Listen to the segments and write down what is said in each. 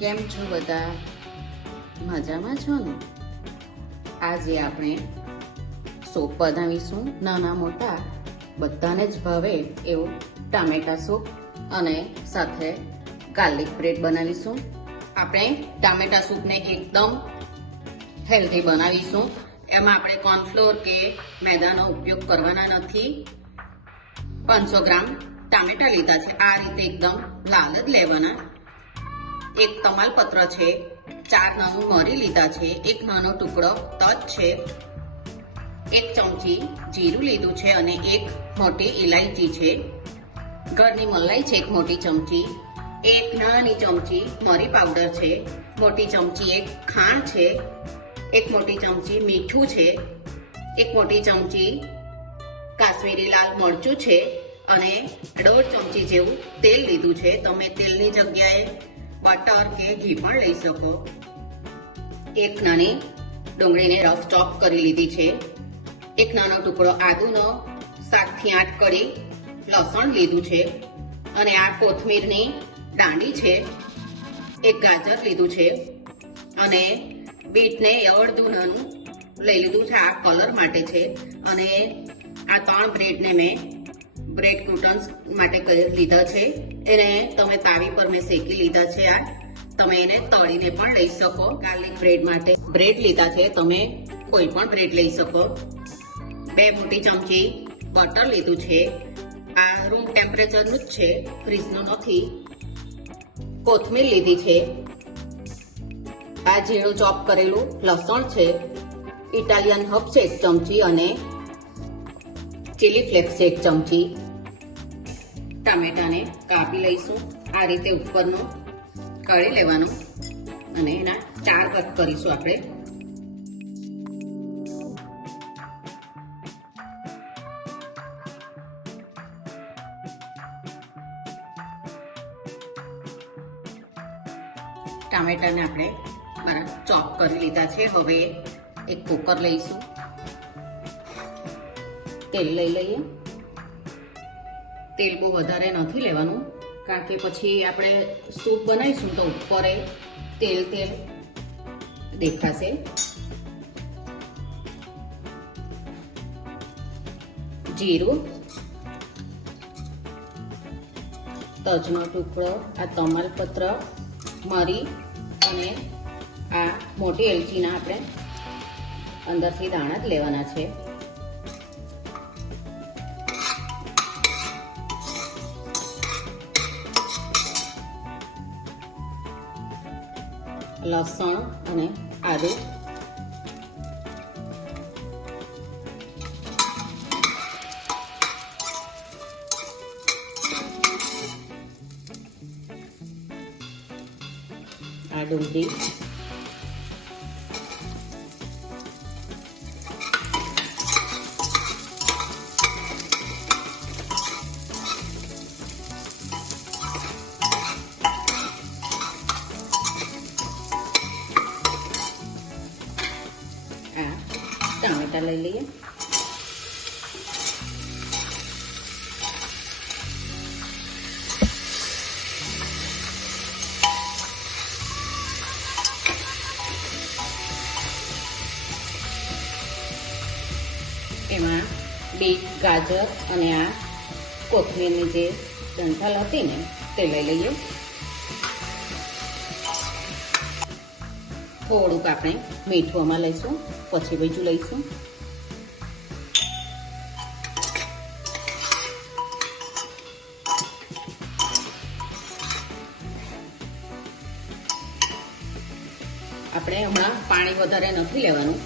કેમ છો બધા? મજામાં છો ને? આજે આપણે સૂપ બનાવીશું. નાના મોટા બધાને જ ભાવે એવું ટામેટા સૂપ અને સાથે ગાર્લિક બ્રેડ બનાવીશું. આપણે ટામેટા સૂપને એકદમ હેલ્ધી બનાવીશું. એમાં આપણે કોર્નફ્લોર કે મેદાનો ઉપયોગ કરવાના નથી. 500 ગ્રામ ટામેટા લીધા છે. આ રીતે એકદમ લાલ જ લેવાના. એક તમાલપત્ર છે, 4 નાનું મરી લીધા છે, એક નાનો ટુકડો તજ છે, 1 ચમચી જીરું લીધું છે અને 1 મોટી ઇલાયચી છે. ઘરની મલાઈ છે 1 મોટી ચમચી, 1 નાની ચમચી મરી પાવડર છે, મોટી ચમચી 1 ખાંડ છે, 1 મોટી ચમચી મીઠું છે, 1 મોટી ચમચી કાશ્મીરી લાલ મરચું છે અને 1.5 ચમચી જેવું તેલ લીધું છે. તમે તેલની જગ્યાએ બટર કે ઘી પણ લઈ શકો. 1 નાની ડુંગળીને રફ ચોપ કરી લીધી છે, 1 નાનો ટુકડો આદુનો, 7 થી 8 કળી લસણ લીધું છે અને આ કોથમીરની દાંડી છે, 1 ગાજર લીધું છે અને બીટને અડધું નાનું લઈ લીધું છે. આ કલર માટે છે. અને આ 3 બ્રેડને મેં બ્રેડ ક્રૂટન્સ માટે લીધા છે. એને તમે તાવી પર મેં શેકી લીધા છે. આ તમે એને તળીને પણ લઈ શકો. ગાર્લિક બ્રેડ માટે બ્રેડ લીધા છે, તમે કોઈ પણ બ્રેડ લઈ શકો. 2 મોટી ચમચી બટર લીધું છે. આ રૂમ ટેમ્પરેચરનું જ છે, ફ્રીજનું નથી. કોથમીર લીધી છે. આ ઝીણું ચોપ કરેલું લસણ છે. ઇટાલિયન હર્બ્સ 1 ચમચી અને ચીલી ફ્લેક્સ 1 ચમચી. ટામેટાને કાપી લઈશું. આ રીતે ઉપરનો કાઢી લેવાનો અને એના 4 કટ કરીશું આપણે. ટામેટાને આપણે મારા ચોપ કરી લીધા છે. હવે એક કુકર લઈશું. તેલ લઈ લઈએ. તેલ બહુ વધારે નથી લેવાનું, કારણ કે પછી આપણે સૂપ બનાવીશું તો ઉપર તેલ દેખાશે. જીરું, તજનો ટુકડો, આ તમાલપત્ર, મરી અને આ મોટી એલચીના આપણે અંદરથી દાણા જ લેવાના છે. લસણ અને આદુ, આ ડુંગળી, ટામેટા લઈ લઈએ. એમાં બીટ, ગાજર અને આ કોથમીરની જે ડંઠલ હતી ને તે લઈ લઈએ. થોડુંક આપણે મીઠું આમાં લઈશું, પછી બીજું લઈશું. આપણે હમણાં પાણી વધારે નથી લેવાનું.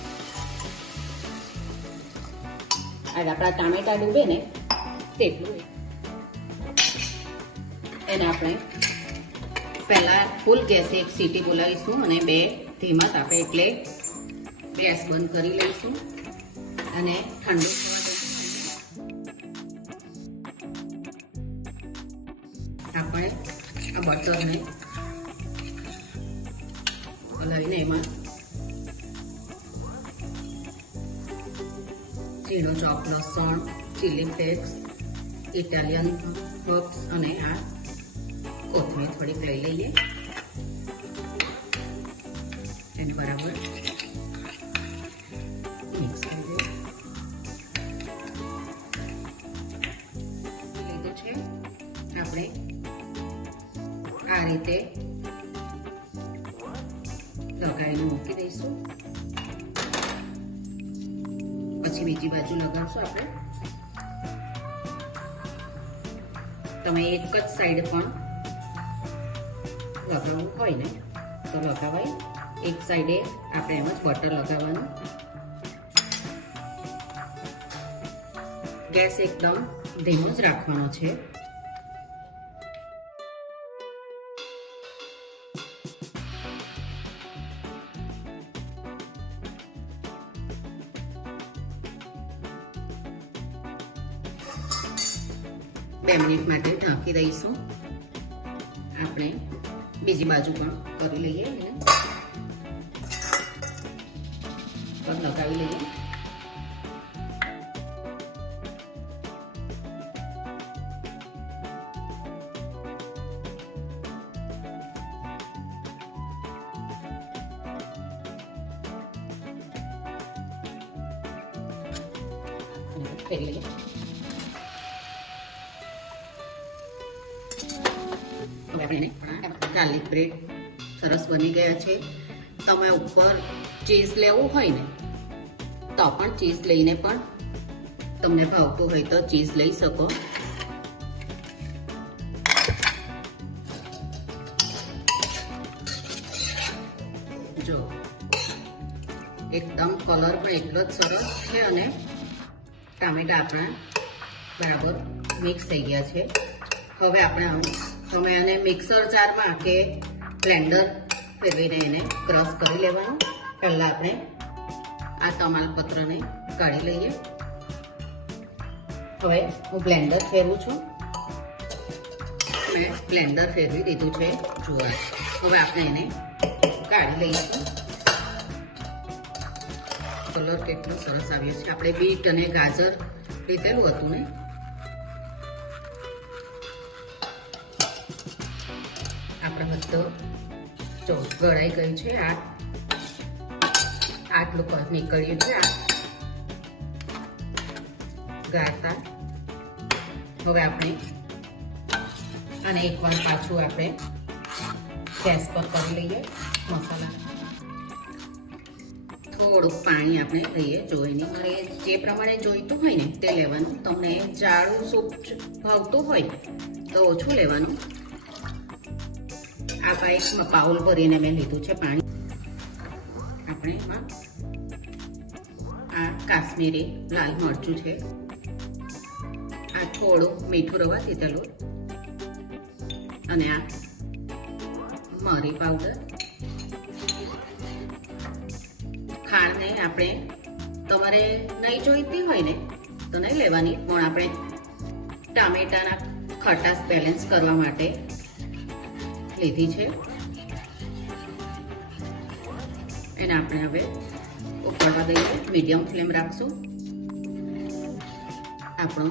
આજ આપણા ટામેટા ડૂબે ને તેટલું. એને આપણે પહેલા ફૂલ ગેસે 1 સીટી બોલાવીશું અને 2 ધીમા તાપે, એટલે ગેસ બંધ કરી લઈશું અને ઠંડુ થવા દઈશું. આપણે આ બટરને લઈને એમાં ઝીણો ચોપ લસણ, ચીલી ફ્લેક્સ, ઇટાલિયન હર્બ્સ અને આ કોથમીર થોડીક લઈ લઈએ. એને બરાબર મિક્સ કરી દઈએ. લીધું છે આપણે આ રીતે લગાવીને મૂકી દઈશું. પછી બીજી બાજુ લગાવશું આપણે. તમે એક જ સાઈડ પણ લગાવવું હોય ને તો લગાવાય. એક સાઈડે આપણે એમ જ બટર લગાવવાનું. ગેસ એકદમ ધીમો જ રાખવાનો છે. બે મિનિટ માટે ઢાંકી દઈશું. આપણે બીજી બાજુ પણ કરી લઈએ. એને પર લગાવી લઈએ. ફેરી લઈએ. ગાર્લિક બ્રેડ સરસ બની ગયા છે. તમે ઉપર ચીઝ લેવું હોય ને તો પણ ચીઝ લઈને પણ તમને ભાવતું હોય તો ચીઝ લઈ શકો. જો એકદમ કલર પણ એટલો જ સરસ છે અને ટામેટા આપણા બરાબર મિક્સ થઈ ગયા છે. હવે આપણે તમે આને મિક્સર જારમાં કે બ્લેન્ડર ફેરવીને એને ક્રશ કરી લેવાનું. પહેલા આપણે આ તમાલપત્રને કાઢી લઈએ. હવે હું બ્લેન્ડર ફેરવું છું. મેં બ્લેન્ડર ફેરવી દીધું છે. જુઓ હવે આપણે એને કાઢી લઈશું. કલર કેટલો સરસ આવ્યો છે. આપણે બીટ અને ગાજર લીધેલું હતું ને આપણે બધો જો ગળાઈ ગયું છે. આટલું કદ નીકળ્યું છે આ ગાળતા. હવે આપણે અને એકવાર પાછું આપણે ગેસ પર કરી લઈએ. મસાલા થોડુંક પાણી આપણે લઈએ. જોઈને જે પ્રમાણે જોઈતું હોય ને તે લેવાનું. તમને જાડું સૂપ ભાવતું હોય તો ઓછું લેવાનું. આ એક બાઉલ ભરીને મેં લીધું છે પાણી. આપણે આ કાશ્મીરી લાલ મરચું છે. આ થોડું મીઠું રવા દીધેલું અને આ મરી પાવડર. ખાંડને આપણે તમારે નહીં જોઈતી હોય ને તો નહીં લેવાની, પણ આપણે ટામેટાના ખટાશ બેલેન્સ કરવા માટે લીધી છે. એને આપણે હવે ઉકળવા દઈએ. મીડિયમ ફ્લેમ રાખશું. આપણો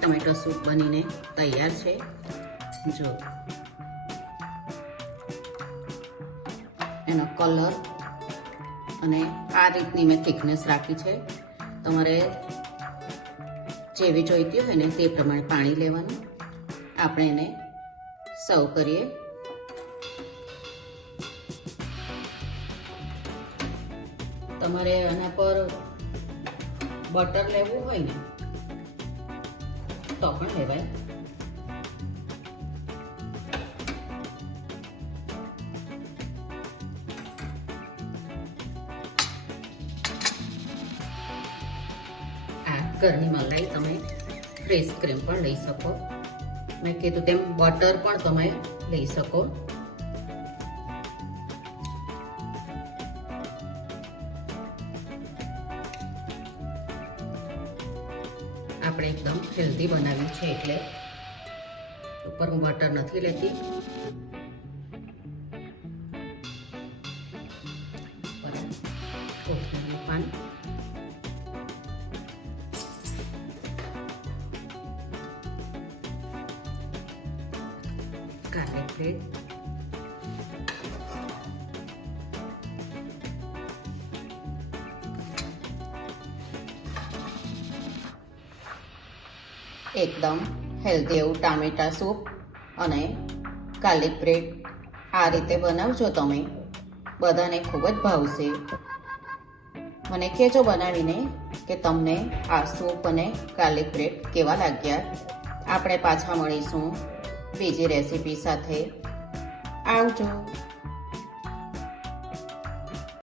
ટમેટો સૂપ બનીને તૈયાર છે. જો એનો કલર અને આ રીતની મેં થિકનેસ રાખી છે. તમારે જેવી જોઈતી હોય ને તે પ્રમાણે પાણી લેવાનું. આપણે એને સર્વ કરીએ. તમારે આના પર બટર લેવું હોય ને તો પણ લેવાય. આ ઘરની મલાઈ તમે ફ્રેશ ક્રીમ પણ લઈ શકો. મેં કીધું તેમ બટર પણ તમે લઈ શકો. આપણે એકદમ હેલ્ધી બનાવ્યું છે એટલે ઉપર હું બટર નથી લેતી. કોથમીરનું પાન, ગાર્લિક બ્રેડ, એકદમ હેલ્ધી એવું ટામેટા સૂપ અને ગાર્લિક બ્રેડ આ રીતે બનાવજો તમે, બધાને ખૂબ જ ભાવશે. મને કહેજો બનાવીને કે તમને આ સૂપ અને ગાર્લિક બ્રેડ કેવા લાગ્યા. આપણે પાછા મળીશું બીજી રેસીપી સાથે. આવજો.